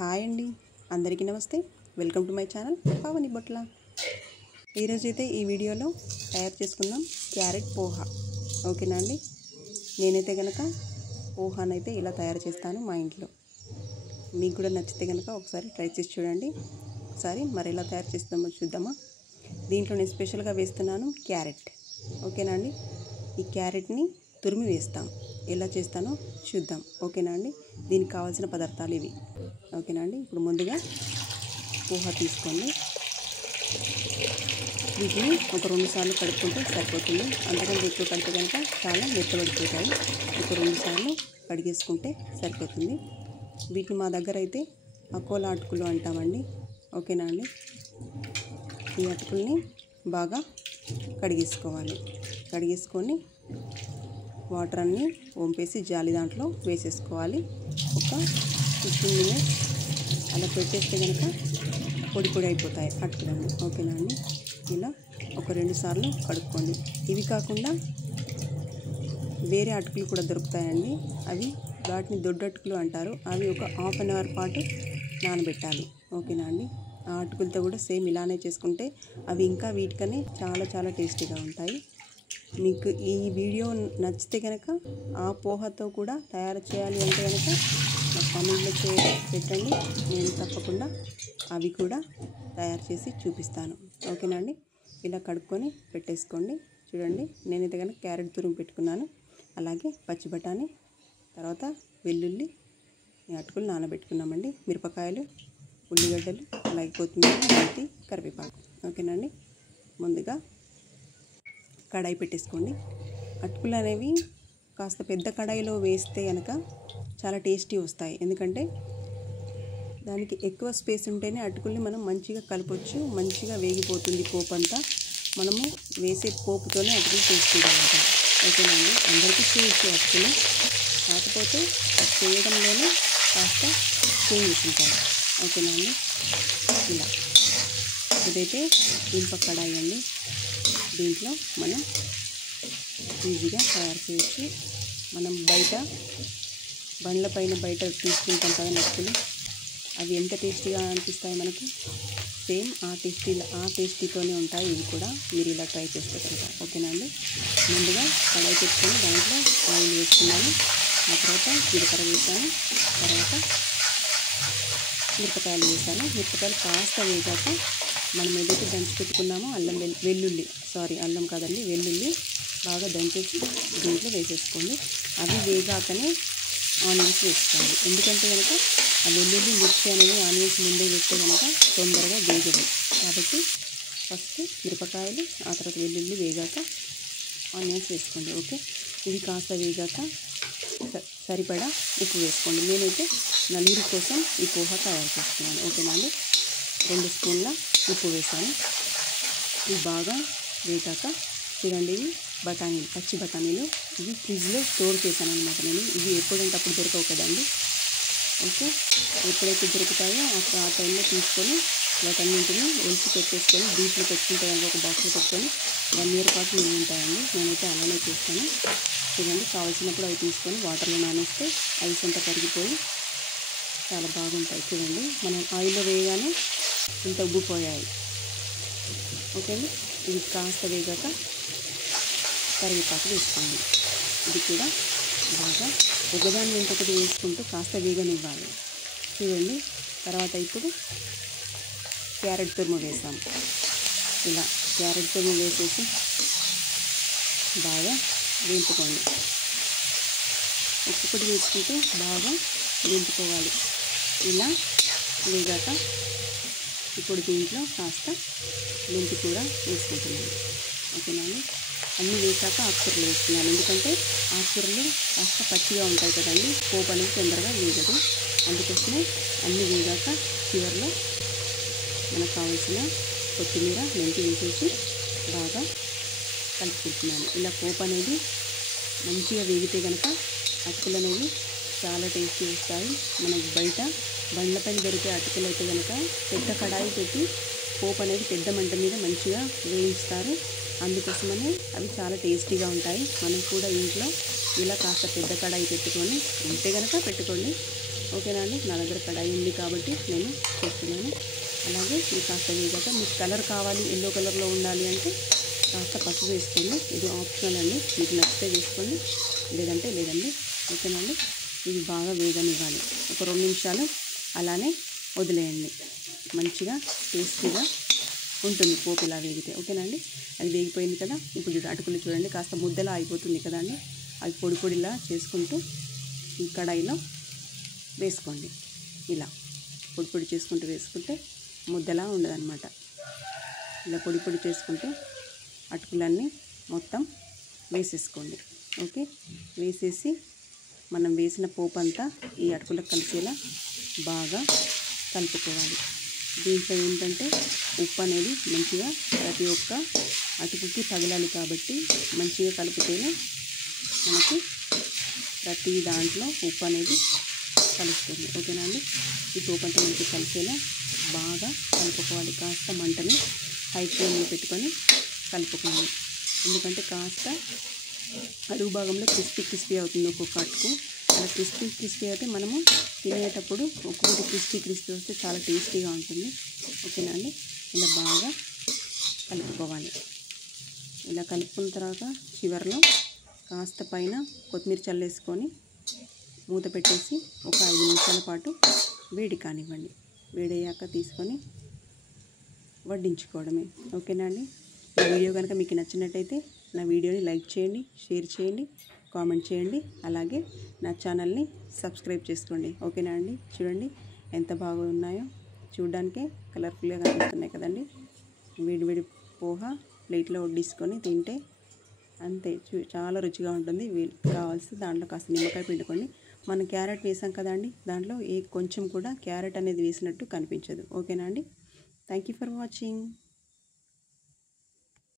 Hi అండి, అందరికీ నమస్తే. Welcome to my channel Pavani Botla. ఈరోజైతే ఈ వీడియోలో తయారు చేసుకుందాం క్యారెట్ పోహా. ఓకేనా అండి. నేనైతే కనుక పోహానైతే ఇలా తయారు చేస్తాను మా ఇంట్లో. మీకు కూడా నచ్చితే కనుక ఒకసారి ట్రై చేసి చూడండి. ఒకసారి మరి ఎలా తయారు చేస్తామో చూద్దామా. దీంట్లో నేను స్పెషల్గా వేస్తున్నాను క్యారెట్. ఓకేనా అండి. ఈ క్యారెట్ని తురిమి వేస్తాం. ఎలా చేస్తానో చూద్దాం. ఓకేనా అండి. దీనికి కావాల్సిన పదార్థాలు ఇవి. ఓకేనా అండి. ఇప్పుడు ముందుగా పోహా తీసుకోండి. వీటిని ఒక 2 సార్లు కడుక్కుంటే సరిపోతుంది. అంతకంటే ఎక్కువ కడితే కనుక చాలా మెత్తబడిపోతాయి. ఒక 2 సార్లు కడిగేసుకుంటే సరిపోతుంది. వీటిని మా దగ్గర అయితే అకోలా అటుకులు అంటామండి. ఓకేనా అండి. ఈ అటుకుల్ని బాగా కడిగేసుకోవాలి. కడిగేసుకొని వాటర్ అన్నీ వంపేసి జాలి దాంట్లో వేసేసుకోవాలి. ఒక 15 మినిట్స్ అలా పెట్టేస్తే కనుక పొడి పొడి అయిపోతాయి అటుకులన్నీ. ఓకేనా అండి. ఇలా ఒక 2 సార్లు కడుక్కోండి. ఇవి కాకుండా వేరే అటుకులు కూడా దొరుకుతాయండి. వాటిని దొడ్డటుకులు అంటారు. అవి ఒక హాఫ్ అన్ అవర్ పాటు నానబెట్టాలి. ఓకేనా అండి. ఆ అటుకులతో కూడా సేమ్ ఇలానే చేసుకుంటే అవి ఇంకా వీటికనే చాలా చాలా టేస్టీగా ఉంటాయి. మీకు ఈ వీడియో నచ్చితే కనుక ఆ పోహాతో కూడా తయారు చేయాలి అంటే కనుక నా కామెంట్లో పెట్టండి. నేను తప్పకుండా అవి కూడా తయారు చేసి చూపిస్తాను. ఓకేనా అండి. ఇలా కడుక్కొని పెట్టేసుకోండి. చూడండి, నేనైతే కనుక క్యారెట్ తురుము పెట్టుకున్నాను. అలాగే పచ్చి బఠానీ, తర్వాత వెల్లుల్లి, అటుకులు నానబెట్టుకున్నామండి. మిరపకాయలు, ఉల్లిగడ్డలు, అలాగే కొత్తిమీర, మెంతి, కరివేపాకు. ఓకేనా అండి. ముందుగా కడాయి పెట్టేసుకోండి. అటుకులు అనేవి కాస్త పెద్ద కడాయిలో వేస్తే కనుక చాలా టేస్టీ వస్తాయి. ఎందుకంటే దానికి ఎక్కువ స్పేస్ ఉంటేనే అటుకుల్ని మనం మంచిగా కలపొచ్చు. మంచిగా వేగిపోతుంది పోపు అంతా. మనము వేసే పోపుతోనే అటుకులు టేస్టీగా ఉంటాయి. ఓకేనా అండి. అందరికీ చేయొచ్చు అటుకులు, కాకపోతే చేయడంలోనే కాస్త చేంజెస్ ఉంటాయి. ఓకేనా అండి. ఇలా ఇదైతే ఇనుప కడాయి అండి. దీంట్లో మనం ఈజీగా తయారు చేయొచ్చు. మనం బండ్ల పైన బయట తీసుకుంటాం కదా నచ్చులు, అవి ఎంత టేస్టీగా అనిపిస్తాయి మనకు. సేమ్ ఆ టేస్టీతోనే ఉంటాయి ఇవి కూడా. మీరు ఇలా ట్రై చేస్తే కనుక. ఓకేనా అండి. ముందుగా కడాయి పెట్టుకొని దాంట్లో ఆయిల్ వేసుకున్నాను. ఆ తర్వాత జీలకర్ర వేసాను. తర్వాత మిరపకాయలు వేసాను. మిరపకాయలు కాస్త వేగాక మనం ఏదైతే దంచి పెట్టుకున్నామో అల్లం కాదండి, వెల్లుల్లి బాగా దంచేసి దీంట్లో వేసేసుకోండి. అవి వేగాకనే ఆనియన్స్ వేసుకోవాలి. ఎందుకంటే కనుక ఆ వెల్లుల్లి, మిర్చి అనేవి ఆనియన్స్ ముందే వేస్తే కనుక తొందరగా వేగవు. కాబట్టి ఫస్ట్ మిరపకాయలు, ఆ తర్వాత వెల్లుల్లి వేగాక ఆనియన్స్ వేసుకోండి. ఓకే. ఇవి కాస్త వేగాక సరిపడా ఉప్పు వేసుకోండి. నేనైతే నలుగురి కోసం ఈ పోహా తయారు చేస్తున్నాను. ఓకేనా అండి. 2 స్పూన్ల ఉప్పు వేసాను. ఇవి బాగా వేగాక చూడండి, ఇవి బఠానీలు, పచ్చి బఠానీలు. ఇవి ఫ్రిడ్జ్లో స్టోర్ చేశాను అనమాట నేను. ఇవి ఎప్పుడంటే అప్పుడు దొరకవు కదండి. ఓకే. ఎప్పుడైతే దొరుకుతాయో ఆ టైంలో తీసుకొని వాటన్నింటిని ఒలిచి పెట్టేసుకొని డీప్లో పెట్టుకుంటే ఒక బాక్స్లో పెట్టుకొని 1 ఇయర్ పాటు నిల్వ ఉంటాయండి. నేనైతే అలానే చేస్తాను. చూడండి, కావాల్సినప్పుడు అవి తీసుకొని వాటర్లో నానేస్తే ఐస్ అంతా కరిగిపోయి చాలా బాగుంటాయి. చూడండి, మనం ఆయిల్లో వేయగానే ఇంత ఉబ్బిపోయాయి. ఓకే అండి. ఇది కాస్త వేగాక కరివేపాకు వేసుకోండి. ఇది కూడా బాగా ఒకదాని వెంట ఒకటి వేసుకుంటూ కాస్త వేగనివ్వాలి. చూడండి, తర్వాత ఇప్పుడు క్యారెట్ తురుము వేసాం. ఇలా క్యారెట్ తురుము వేసేసి బాగా వేయించుకోండి. ఒక్కొక్కటి వేసుకుంటూ బాగా వేయించుకోవాలి. ఇలా వేగాక ఇప్పుడు దీంట్లో కాస్త మెంతి కూర వేసుకుంటున్నాను. ఓకేనా అండి. అన్నీ వేసాక ఆకుకూరలు వేస్తున్నాను. ఎందుకంటే ఆకుకూరలు కాస్త పచ్చిగా ఉంటాయి కదండి, పోపు అనేది తొందరగా వేగదు. అందుకోసమే అన్నీ వేగాక చివరిలో మనకు కావాల్సిన కొత్తిమీర, మెంతి వేసేసి బాగా కలుపుకుంటున్నాను. ఇలా పోపు అనేది మంచిగా వేగితే కనుక అటుకులు అనేవి చాలా టేస్టీ వస్తాయి. మనకు బయట బండ్లపైన దొరికే అటుకులు అయితే కనుక పెద్ద కడాయి పెట్టి పోపు అనేది పెద్ద మంట మీద మంచిగా వేయించుతారు. అందుకోసమని అవి చాలా టేస్టీగా ఉంటాయి. మనం కూడా ఇంట్లో ఇలా కాస్త పెద్ద కడాయి పెట్టుకొని ఉంటే కనుక పెట్టుకోండి. ఓకేనా అండి. నా దగ్గర కడాయి ఉంది కాబట్టి నేను చేస్తున్నాను. అలాగే ఇది కాస్త వేగాక మీకు కలర్ కావాలి, ఎల్లో కలర్లో ఉండాలి అంటే కాస్త పసుపు వేసుకోండి. ఇది ఆప్షనల్ అండి, మీకు నచ్చితే వేసుకోండి, లేదంటే లేదండి. ఓకేనా అండి. ఇది బాగా వేగనివ్వాలి. ఒక 2 నిమిషాలు అలానే వదిలేయండి. మంచిగా టేస్టీగా ఉంటుంది పోపు ఇలా వేగితే. ఓకేనా అండి. అది వేగిపోయింది కదా. ఇప్పుడు అటుకులు చూడండి కాస్త ముద్దలా అయిపోతుంది కదా అండి. అది పొడి పొడిలా చేసుకుంటూ ఈ కడాయిలో వేసుకోండి. ఇలా పొడి పొడి చేసుకుంటూ వేసుకుంటే ముద్దలా ఉండదన్నమాట. ఇలా పొడి పొడి చేసుకుంటూ అటుకులన్నీ మొత్తం వేసేసుకోండి. ఓకే, వేసేసి మనం వేసిన పోపు అంతా ఈ అటుకులకు కలిసేలా బాగా కలుపుకోవాలి. దీంట్లో ఏంటంటే ఉప్పు అనేది మంచిగా ప్రతి ఒక్క అటుకుకి తగలాలి కాబట్టి మంచిగా కలిపితేనే మనకి ప్రతి దాంట్లో ఉప్పు అనేది కలుస్తుంది. ఓకేనా అండి. ఈ పోపు అంతా మంచిగా కలిసేలా బాగా కలుపుకోవాలి. కాస్త మంటని హై ఫ్లేమ్లో పెట్టుకొని కలుపుకోండి. ఎందుకంటే కాస్త అడుగు భాగంలో క్రిస్పీ అవుతుంది ఒక్కొక్క అటుకు. అలా క్రిస్పీ అయితే మనము తినేటప్పుడు ఒక్కొక్కటి క్రిస్పీ వస్తే చాలా టేస్టీగా ఉంటుంది. ఓకేనా అండి. ఇలా బాగా కలుపుకోవాలి. ఇలా కలుపుకున్న తర్వాత చివరిలో కాస్త పైన కొత్తిమీర చల్లేసుకొని మూత పెట్టేసి ఒక 5 నిమిషాల పాటు వేడి కానివ్వండి. వేడయ్యాక తీసుకొని వడ్డించుకోవడమే. ఓకేనా అండి. ఈ వీడియో కనుక మీకు నచ్చినట్టయితే నా వీడియోని లైక్ చేయండి, షేర్ చేయండి, కామెంట్ చేయండి. అలాగే నా ఛానల్ని సబ్స్క్రైబ్ చేసుకోండి. ఓకేనా అండి. చూడండి ఎంత బాగా ఉన్నాయో, చూడడానికే కలర్ఫుల్గా కనిపిస్తున్నాయి కదండి. వేడి వేడి పోహ ప్లేట్లో వడ్డించుకొని తింటే అంతే చాలా రుచిగా ఉంటుంది. కావాల్సి దాంట్లో కాస్త నిమ్మకాయ పిండుకొని, మనం క్యారెట్ వేసాం కదండి, దాంట్లో కొంచెం కూడా క్యారెట్ అనేది వేసినట్టు కనిపించదు. ఓకేనా అండి. Thank you for watching.